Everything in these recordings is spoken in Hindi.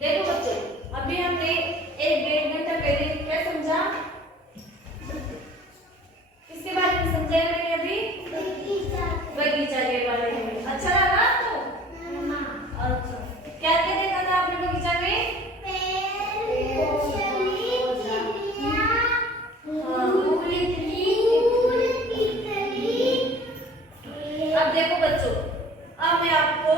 देखो बच्चों, अभी हमने एक डेढ़ घंटा पहले क्या समझा, किसके बारे में समझाया मैंने अभी? बगीचा के बारे में। अच्छा लगा आपको? अच्छा, क्या क्या देखा था आपने बगीचा में? अब देखो बच्चों, अब मैं आपको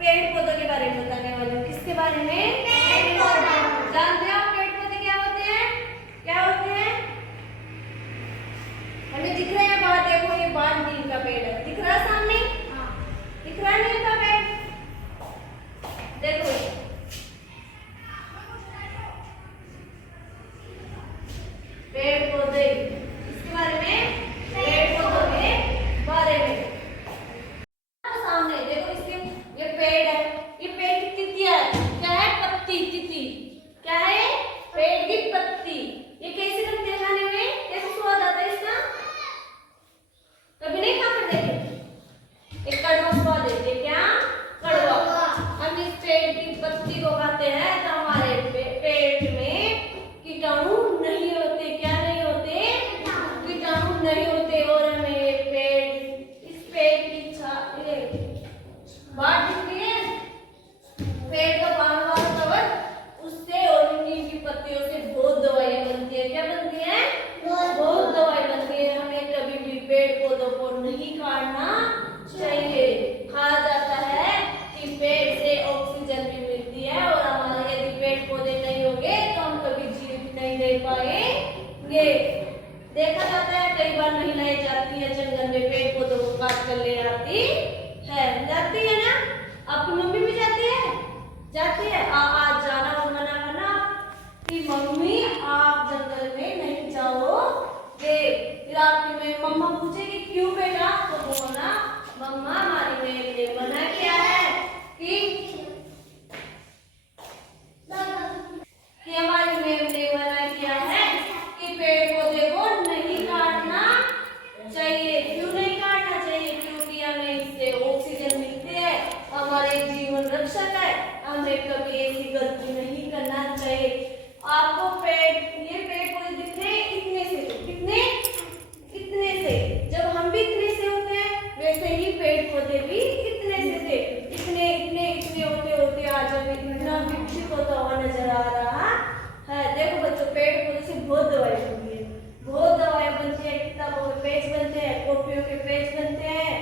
पेड़ पौधों के बारे में बताने वाली हूँ। किसके बारे में? पेड़ पौधे। जानते हो आप पेड़ पौधे क्या होते हैं? क्या होते हैं? हमें दिख रहे हैं बाहर, देखो ये बाहर नीम का पेड़ है, दिख रहा है सामने? दिख रहा है नीम का पेड़? देखो पेड़ पौधे, इसके बारे में, पेड़ पौधों के बारे में। सामने देखो, इसके ये पेड़ है, ये पेड़ की तितिया है, क्या है? पत्ती, तिती क्या है? पेड़ की पत्ती। ये कैसे लगती है खाने में? कैसे स्वाद आता है इसका? कभी नहीं खा कर देखे? एक कड़वा स्वाद देते, क्या? कड़वा। हम इस पेड़ की पत्ती को खाते हैं तो हमारे पेट में कीटाणु नहीं होते। क्या नहीं होते? कीटाणु नहीं होते। और हमें पेड़, इस पेड़ की बात दिखती है, पेड़ का पान वाला कवर, उससे और नीम की पत्तियों से बहुत दवाइयां बनती है। क्या बनती है? बहुत दवाई बनती है। हमें कभी भी पेड़ पौधों को नहीं काटना चाहिए। कहा जाता है कि पेड़ से ऑक्सीजन भी मिलती है, और हमारे यदि पेड़ पौधे नहीं होंगे तो हम कभी जीवित नहीं रह पाएंगे। देखा जाता है कई बार महिलाएं जाती है जंगल में, पेड़ पौधों को काट कर ले आती है। जाती है ना? आपकी मम्मी भी जाती है? जाती है। आज जाना और मना करना कि मम्मी आप जंगल में नहीं जाओगे। फिर आपकी मम्मा पूछेगी क्यों बेटा, तो बोलना मम्मा हमारी मैम ने मना किया है कि हमारी मैम ने मना किया है कि पेड़ पौधे को नहीं काटना चाहिए। क्यों नहीं काटना चाहिए? क्योंकि हमें इससे ऑक्सीजन मिलती है, हमारे जीवन रक्षक है। हमें कभी ऐसी गलती नहीं करना चाहिए। आपको ये पेड़ पौधे दिख रहे हैं इतने से, कितने? इतने से। जब हम भी इतने से होते हैं, वैसे ही पेड़ पौधे भी इतने से थे। इतने इतने इतने होते होते आज हमें इतना विकसित होता हुआ नजर आ रहा है। देखो बच्चों, पेड़ पौधे से बहुत दवाई बनती है, बहुत दवाई बनती है। किताबों के पेज बनते हैं, कॉपियों के पेज बनते हैं,